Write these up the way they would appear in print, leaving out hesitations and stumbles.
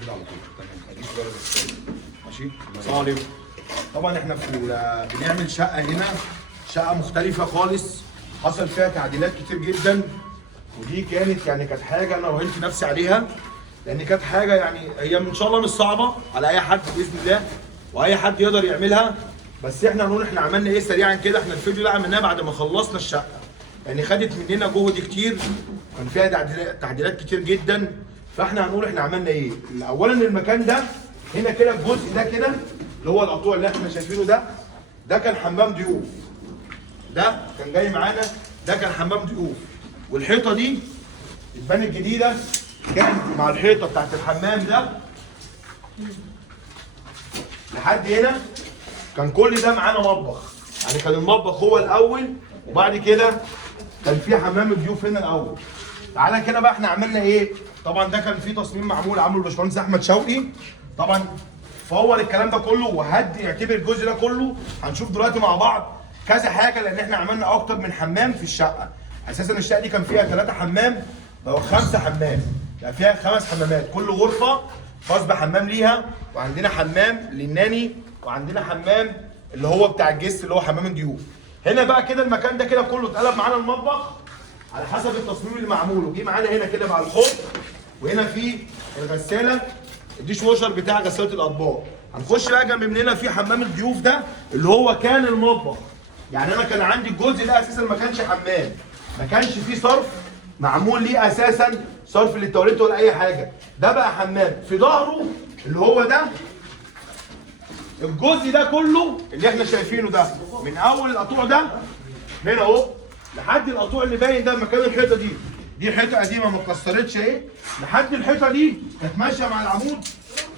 كده على طول. تمام هديك درجه الثاني. ماشي. السلام عليكم. طبعا احنا بنعمل شقه هنا، شقه مختلفه خالص، حصل فيها تعديلات كتير جدا، ودي كانت حاجه انا راهنت نفسي عليها، لان كانت حاجه يعني هي ان شاء الله مش صعبه على اي حد باذن الله، واي حد يقدر يعملها. بس احنا هنقول احنا عملنا ايه سريعا كده. احنا الفيديو ده عملناه بعد ما خلصنا الشقه، يعني خدت مننا جهد كتير، كان فيها تعديلات كتير جدا. فاحنا هنقول احنا عملنا ايه. اولا المكان ده هنا كده، الجزء ده كده اللي هو القطوع اللي احنا شايفينه ده كان حمام ضيوف. ده كان جاي معانا، ده كان حمام ضيوف. والحيطه دي اتبنت جديده، كانت مع الحيطه بتاعت الحمام ده لحد هنا كان كل ده معانا مطبخ. يعني كان المطبخ هو الاول، وبعد كده كان في حمام الضيوف هنا الاول. تعالى كده بقى احنا عملنا ايه. طبعا ده كان في تصميم معمول عامله الباشمهندس احمد شوقي، طبعا فور الكلام ده كله وهد يعتبر الجزء ده كله. هنشوف دلوقتي مع بعض كذا حاجه، لان احنا عملنا اكتر من حمام في الشقه. اساسا الشقه دي كان فيها 3 حمام، بقوا 5 حمام، يعني فيها 5 حمامات، كل غرفه خاص بحمام ليها. وعندنا حمام للناني، وعندنا حمام اللي هو بتاع الجست اللي هو حمام الضيوف. هنا بقى كده المكان ده كده كله اتقلب معانا المطبخ على حسب التصميم اللي معمول، وجي معانا هنا كده مع الحوض، وهنا في الغساله الديش واشر بتاع غساله الاطباق. هنخش بقى جنب مننا في حمام الضيوف ده اللي هو كان المطبخ. يعني انا كان عندي الجزء ده اساسا ما كانش حمام، ما كانش فيه صرف معمول ليه اساسا، صرف للتواليت ولا اي حاجه. ده بقى حمام في ظهره اللي هو ده. الجزء ده كله اللي احنا شايفينه ده من اول القطوع ده هنا اهو لحد القطوع اللي باين ده مكان الحيطه دي حيطه قديمه ما اتكسرتش اهي، لحد الحيطه دي كانت ماشيه مع العمود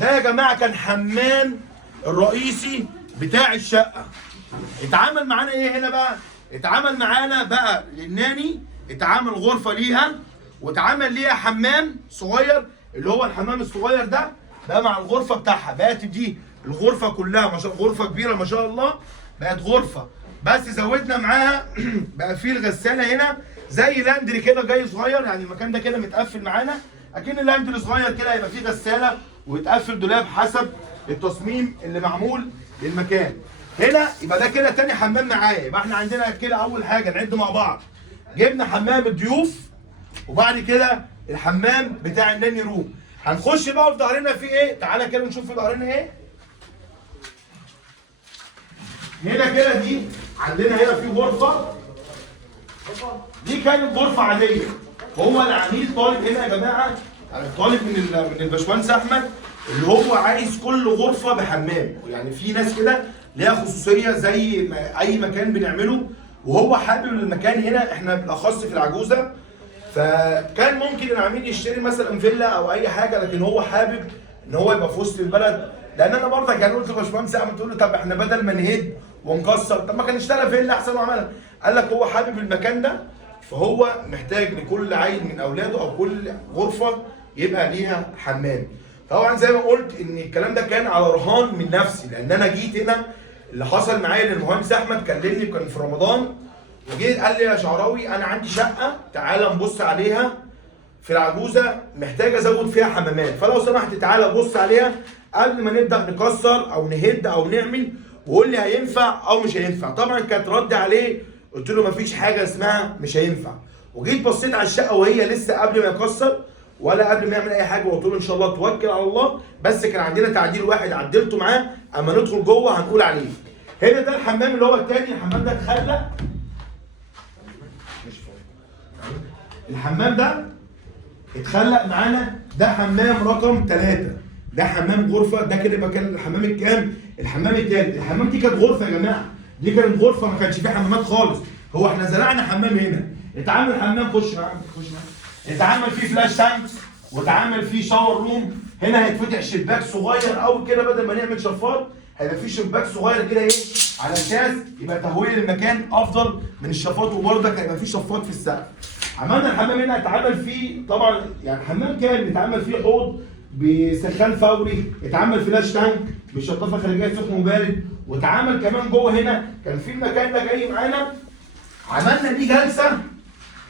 ده. يا جماعه كان حمام الرئيسي بتاع الشقه. اتعامل معانا ايه هنا بقى؟ اتعامل معانا بقى للناني، اتعامل غرفه ليها، واتعمل ليها حمام صغير اللي هو الحمام الصغير ده بقى مع الغرفه بتاعها. بقت دي الغرفه كلها ما شاء، غرفه كبيره ما شاء الله، بقت غرفه. بس زودنا معاها بقى في الغساله هنا زي لاندري كده جاي صغير. يعني المكان ده كده متقفل معانا اكن لاندري صغير كده، هيبقى فيه غساله ويتقفل دولاب حسب التصميم اللي معمول للمكان. هنا يبقى ده كده تاني حمام معايا. يبقى احنا عندنا كده اول حاجه نعد مع بعض، جبنا حمام الضيوف، وبعد كده الحمام بتاع الناني روم. هنخش بقى في ظهرنا في ايه. تعالى كده نشوف في ظهرنا ايه. هنا كده دي عندنا هنا في غرفه، دي كانت غرفه عاديه. هو العميل طالب هنا يا جماعه، يعني طالب من الباشمهندس احمد اللي هو عايز كل غرفه بحمام. يعني في ناس كده ليها خصوصيه زي ما اي مكان بنعمله، وهو حابب المكان هنا. احنا بالاخص في العجوزه، فكان ممكن العميل يشتري مثلا فيلا او اي حاجه، لكن هو حابب ان هو يبقى في وسط البلد. لان انا برضه كان قلت لباشمهندس احمد، تقول له طب احنا بدل ما نهد ونكسر، طب ما كان اشترى فيلا احسن وعملها. قال لك هو حابب المكان ده، فهو محتاج لكل عيل من اولاده او كل غرفه يبقى ليها حمام. طبعا زي ما قلت ان الكلام ده كان على رهان من نفسي، لان انا جيت هنا اللي حصل معايا ان المهندس احمد كلمني، كان في رمضان، وجيت قال لي يا شعراوي انا عندي شقه تعالى نبص عليها في العجوزه، محتاج ازود فيها حمامات، فلو سمحت تعالى بص عليها قبل ما نبدا نكسر او نهد او نعمل، وقول لي هينفع او مش هينفع. طبعا كانت رد عليه قلت له مفيش حاجه اسمها مش هينفع. وجيت بصيت على الشقه وهي لسه قبل ما يكسر ولا قبل ما يعمل اي حاجه، وقلت له ان شاء الله توكل على الله. بس كان عندنا تعديل واحد عدلته معاه، اما ندخل جوه هنقول عليه. هنا ده الحمام اللي هو الثاني. الحمام ده اتخلى، الحمام ده اتخلق معانا. ده حمام رقم 3، ده حمام غرفه. ده كده مكان الحمام الكام؟ الحمام الثالث. الحمام دي كانت غرفه يا جماعه، دي كانت غرفه ما كانش فيه حمامات خالص. هو احنا زرعنا حمام هنا، اتعمل حمام. خش معايا خش معايا. اتعمل فيه فلاش تانك، واتعمل فيه شاور روم. هنا هيتفتح شباك صغير قوي كده، بدل ما نعمل شفاط هيبقى فيه شباك صغير كده ايه، على اساس يبقى تهويه المكان افضل من الشفاط، وبرضك هيبقى فيه شفاط في السقف. عملنا الحمام هنا اتعمل فيه طبعا يعني حمام كامل، اتعمل فيه حوض بسخان فوري، اتعمل فلاش تانك بشطافه خارجيه سخن وبارد، واتعمل كمان جوه هنا كان في المكان ده جاي معانا. عملنا دي جلسه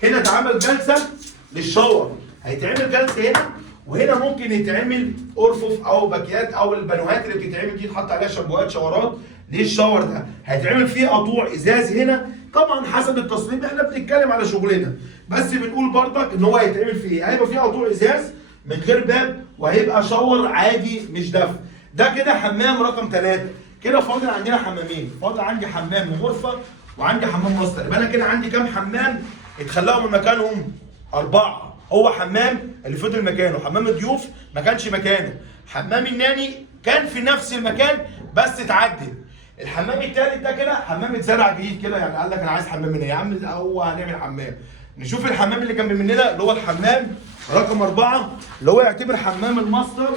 هنا، اتعمل جلسه للشاور، هيتعمل جلسه هنا وهنا ممكن يتعمل ارفف او باكيات او البانوهات اللي بتتعمل دي تحط عليها شامبوهات شاورات. ليه الشاور ده هيتعمل فيه قطوع ازاز هنا، طبعا حسب التصميم احنا بنتكلم على شغلنا، بس بنقول برضك ان هو هيتعمل فيه هيبقى فيه قطوع ازاز من غير باب، وهيبقى شاور عادي مش دفء. ده كده حمام رقم 3. كده فاضل عندنا حمامين، فاضل عندي حمام وغرفه وعندي حمام ماستر. يبقى انا كده عندي كام حمام اتخلقوا من مكانهم؟ 4. هو حمام اللي فضل مكانه، حمام الضيوف ما كانش مكانه، حمام الناني كان في نفس المكان بس اتعدل. الحمام الثالث ده كده حمام اتزرع جديد كده، يعني قال لك انا عايز حمام هنا يا عم، هو هنعمل حمام. نشوف الحمام اللي جنب مننا اللي هو الحمام رقم 4 اللي هو يعتبر حمام الماستر،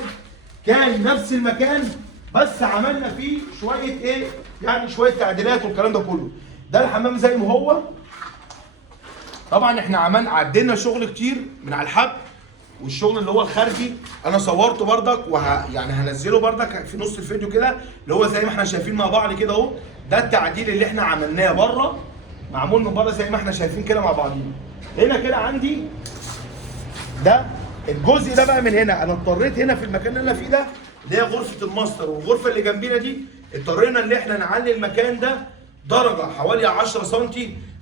كان نفس المكان بس عملنا فيه شويه ايه، يعني شويه تعديلات والكلام ده كله. ده الحمام زي ما هو. طبعا احنا عدينا شغل كتير من على الحبل، والشغل اللي هو الخارجي انا صورته بردك يعني هنزله بردك في نص الفيديو كده، اللي هو زي ما احنا شايفين مع بعض كده اهو. ده التعديل اللي احنا عملناه بره، معمول من بره زي ما احنا شايفين كده مع بعضين. هنا كده عندي ده الجزء ده بقى من هنا، انا اضطريت هنا في المكان اللي انا فيه ده اللي هي غرفه الماستر، والغرفه اللي جنبينا دي اضطرينا ان احنا نعلي المكان ده درجه حوالي 10 سم،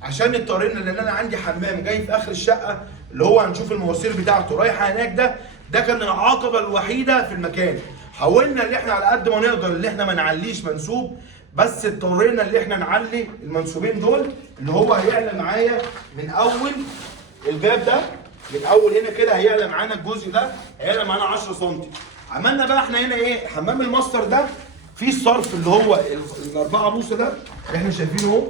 عشان اضطرينا لان انا عندي حمام جاي في اخر الشقه اللي هو هنشوف المواسير بتاعته رايحه هناك. ده كان العقبه الوحيده في المكان. حاولنا ان احنا على قد ما نقدر ان احنا ما نعليش منسوب، بس اضطرينا ان احنا نعلي المنسوبين دول، اللي هو هيعلى معايا من اول الباب ده، من اول هنا كده هيعلى معانا الجزء ده، هيعلى معانا 10 سم. عملنا بقى احنا هنا ايه، حمام الماستر ده فيه الصرف اللي هو ال4 بوصه ده اللي احنا شايفينه اهو،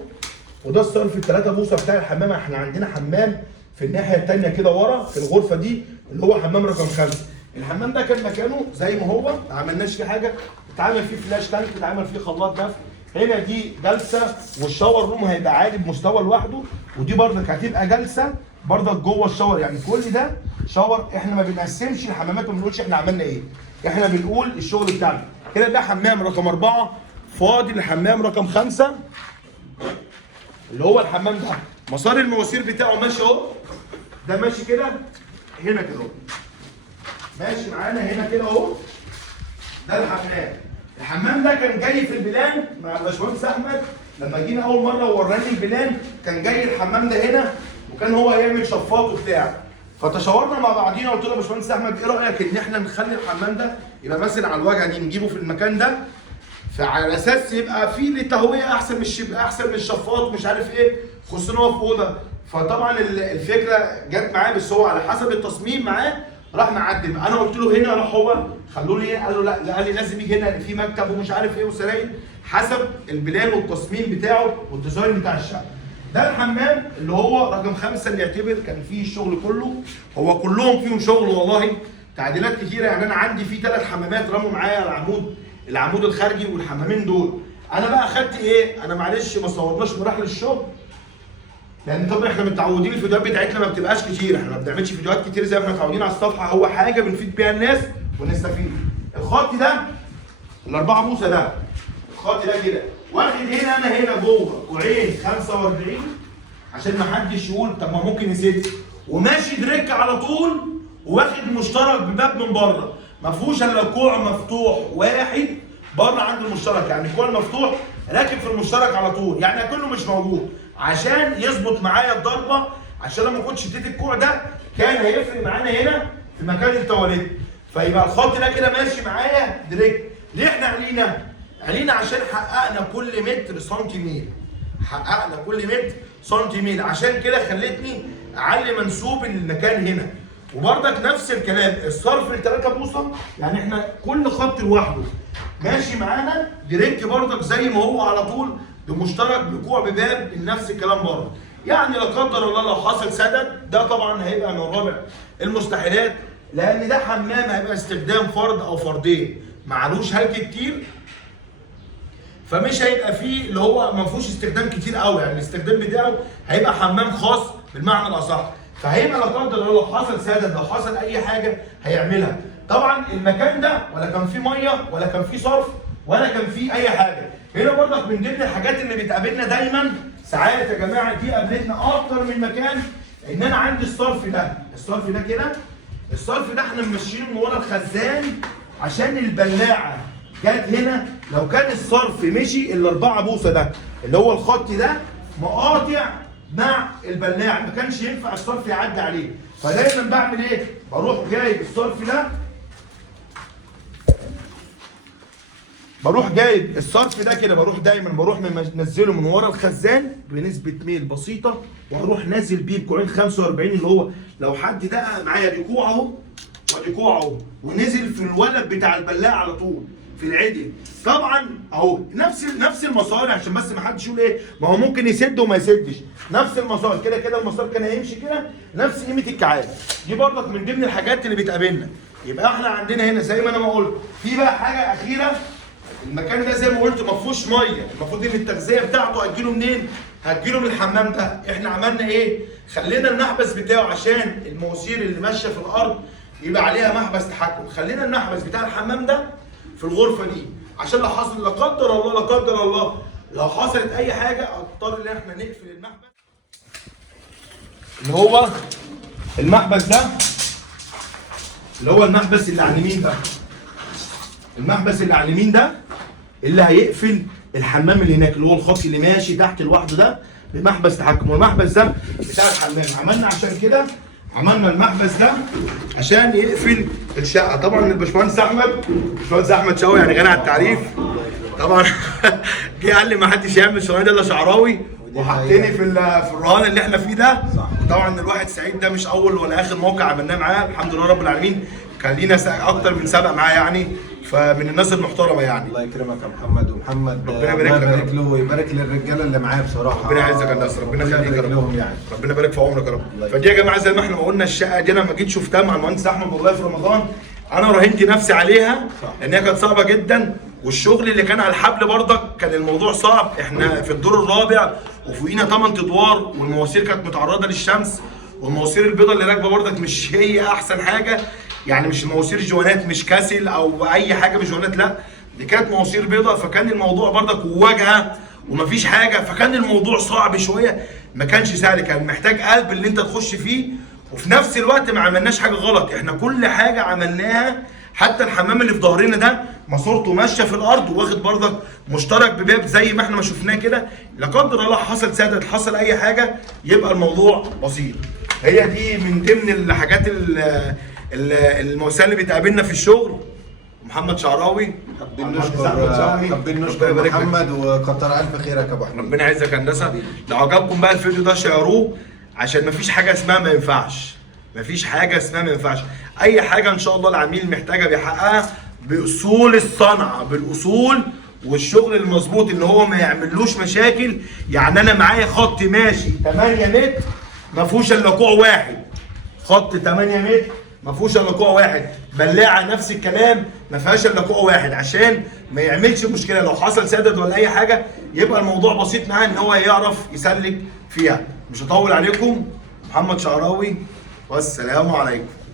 وده الصرف ال3 بوصه بتاع الحمام. احنا عندنا حمام في الناحيه الثانيه كده ورا في الغرفه دي اللي هو حمام رقم 5. الحمام ده كان مكانه زي ما هو، ما عملناش فيه حاجه، اتعمل فيه فلاش تانك، اتعمل فيه خلاط دفء. هنا دي جلسه، والشاور روم هيبقى عالي بمستوى لوحده، ودي برضك هتبقى جلسه برضك جوه الشاور. يعني كل ده شاور. احنا ما بنقسمش الحمامات وما بنقولش احنا عملنا ايه، احنا بنقول الشغل بتاعنا كده. ده حمام رقم 4. فاضل الحمام رقم 5 اللي هو الحمام ده مسار المواسير بتاعه ماشي اهو، ده ماشي كده هنا كده اهو، ماشي معانا هنا كده اهو. ده الحمام ده كان جاي في البلان مع الباشمهندس احمد لما جينا اول مره ووراني البلان، كان جاي الحمام ده هنا وكان هو هيعمل شفاط وبتاع. فتشاورنا مع بعضينا قلت له يا باشمهندس احمد ايه رايك ان احنا نخلي الحمام ده يبقى مثلا على الواجهه دي، نجيبه في المكان ده، فعلى اساس يبقى في للتهويه احسن من الشفاط ومش عارف ايه، خصوصا هو في اوضه. فطبعا الفكره جت معاه، بس هو على حسب التصميم معاه راح معدل. انا قلت له هنا، راح هو خلوا لي قال له لا، قال لي لازم يجي هنا في مكتب ومش عارف ايه وسراير، حسب البلان والتصميم بتاعه والديزاين بتاع الشقه. ده الحمام اللي هو رقم 5 اللي يعتبر كان فيه الشغل كله، هو كلهم فيهم شغل والله، تعديلات كتيره. يعني انا عندي فيه 3 حمامات رموا معايا العمود الخارجي والحمامين دول. انا بقى اخدت ايه، انا معلش ما صورناش مراحل الشغل، لان طبعا احنا متعودين الفيديوهات بتاعتنا ما بتبقاش كتير، احنا ما بنعملش فيديوهات كتير زي ما احنا متعودين على الصفحه، هو حاجه بنفيد بيها الناس ونستفيد. الخط ده ال4 بوصه ده، الخط ده كده واخد انا هنا جوه كوعين 45 عشان ما حدش يقول طب ما ممكن يسد، وماشي دريك على طول، واخد مشترك بباب من بره، ما فيهوش الا كوع مفتوح واحد بره عند المشترك، يعني الكوع المفتوح راكب في المشترك على طول، يعني كله مش موجود عشان يظبط معايا الضربه. عشان لما كنت شديت الكوع ده كان هيفرق معانا هنا في مكان التواليت، فيبقى الخط ده كده ماشي معايا دريك. ليه احنا علينا عشان حققنا كل متر سنتيميل، حققنا كل متر سنتيميل، عشان كده خلتني اعلي منسوب المكان هنا. وبرضك نفس الكلام الصرف ال3 بوصه، يعني احنا كل خط لوحده ماشي معانا دريك برضك زي ما هو على طول بمشترك بكوع بباب نفس الكلام برضه. يعني لا قدر الله لو حصل سدد ده طبعا هيبقى من رابع المستحيلات، لان ده حمام هيبقى استخدام فرد او فردين معلوش هلك كتير، فمش هيبقى فيه اللي هو ما فيهوش استخدام كتير قوي، يعني الاستخدام بتاعه هيبقى حمام خاص بالمعنى الاصح، فهيبقى لا قدر الله لو حصل سدد لو حصل اي حاجه هيعملها. طبعا المكان ده ولا كان فيه ميه ولا كان فيه صرف ولا كان فيه اي حاجه. هنا برضك من ضمن الحاجات اللي بتقابلنا دايما ساعات يا جماعه، دي قابلتنا اكتر من مكان، ان انا عندي الصرف ده كده الصرف ده احنا ماشيينه من ورا الخزان عشان البلاعه جت هنا. لو كان الصرف مشي ال4 بوصه ده اللي هو الخط ده مقاطع مع البلاعه، ما كانش ينفع الصرف يعدي عليه. فدايما بعمل ايه؟ بروح جايب الصرف ده، بروح جايب الصرف ده كده، بروح منزله من ورا الخزان بنسبه ميل بسيطه، واروح نازل بيه بكوعين 45 اللي هو لو حد دقق معايا دي كوع اهو ودي كوع اهو، ونزل في الولد بتاع البلاعه على طول في العدل. طبعا اهو نفس المسار، عشان بس ما حدش يقول ايه ما هو ممكن يسد وما يسدش، نفس المسار كده كده المسار كان هيمشي كده نفس قيمه الكعاب. دي برضك من ضمن الحاجات اللي بتقابلنا. يبقى احنا عندنا هنا زي ما انا ما قلت في بقى حاجه اخيره، المكان ده زي ما قلت ما فيهوش ميه، المفروض ان التغذيه بتاعته هتجيله منين؟ هتجيله من الحمام ده. احنا عملنا ايه؟ خلينا المحبس بتاعه عشان المواسير اللي ماشيه في الارض يبقى عليها محبس تحكم، خلينا المحبس بتاع الحمام ده في الغرفه دي عشان لو حصل لا قدر الله لو حصلت اي حاجه اضطر ان احنا نقفل المحبس. اللي هو المحبس ده اللي هو المحبس اللي على اليمين ده، المحبس اللي على اليمين ده اللي هيقفل الحمام اللي هناك اللي هو الخط اللي ماشي تحت لوحده ده بمحبس تحكم، والمحبس ده بتاع الحمام. عملنا عشان كده عملنا المحبس ده عشان يقفل الشقه. طبعا الباشمهندس احمد شوقي يعني غني عن التعريف طبعا جه قال لي ما حدش يعمل الشغلانه دي الا شعراوي، وحطني في الرهان اللي احنا فيه ده. طبعا الواحد سعيد، ده مش اول ولا اخر موقع عملناه معاه، الحمد لله رب العالمين كان لينا اكتر من سبق معاه يعني، فمن الناس المحترمه يعني. الله يكرمك يا محمد، ومحمد ربنا يبارك له ويبارك للرجاله اللي معاه بصراحه. ربنا يعزك يا الناس، ربنا يخليك يا رب، يعني ربنا يبارك في عمرك يا رب. فدي يا جماعه زي ما احنا ما قلنا الشقه دي انا لما جيت شفتها مع المهندس احمد والله في رمضان انا راهنت نفسي عليها لان هي كانت صعبه جدا، والشغل اللي كان على الحبل برضك كان الموضوع صعب. احنا في الدور الرابع وفوقينا 8 ادوار، والمواسير كانت متعرضه للشمس، والمواسير البيضاء اللي راكبه برضك مش هي احسن حاجه يعني، مش مواسير جوانات مش كاسل او اي حاجه مش جوانات، لا دي كانت مواسير بيضاء. فكان الموضوع برضك وواجهه ومفيش حاجه، فكان الموضوع صعب شويه، ما كانش سهل، كان محتاج قلب اللي انت تخش فيه. وفي نفس الوقت ما عملناش حاجه غلط، احنا كل حاجه عملناها، حتى الحمام اللي في ظهرنا ده ماسورته ماشيه في الارض وواخد برضك مشترك بباب زي ما احنا ما شفناه كده. لا قدر الله حصل سدد حصل اي حاجه يبقى الموضوع بسيط. هي دي من ضمن الحاجات المؤسسه اللي بتقابلنا في الشغل. محمد شعراوي حابين نشكر محمد وكتر الف خيرك يا ابو حميد. ربنا يعزك يا هندسه. لو عجبكم بقى الفيديو ده شيروه عشان مفيش حاجه اسمها ما ينفعش، مفيش حاجه اسمها ما ينفعش، اي حاجه ان شاء الله العميل محتاجها بيحققها باصول الصنعه، بالاصول والشغل المظبوط ان هو ما يعملوش مشاكل. يعني انا معايا خط ماشي 8 متر ما فيهوش الا كوع واحد، خط 8 متر ما فيهوش الا كوع واحد، بلاعه نفس الكلام ما فيهاش الا كوع واحد، عشان ما يعملش مشكله لو حصل سدد ولا اي حاجه يبقى الموضوع بسيط معاه ان هو يعرف يسلك فيها. مش هطول عليكم، محمد شعراوي والسلام عليكم.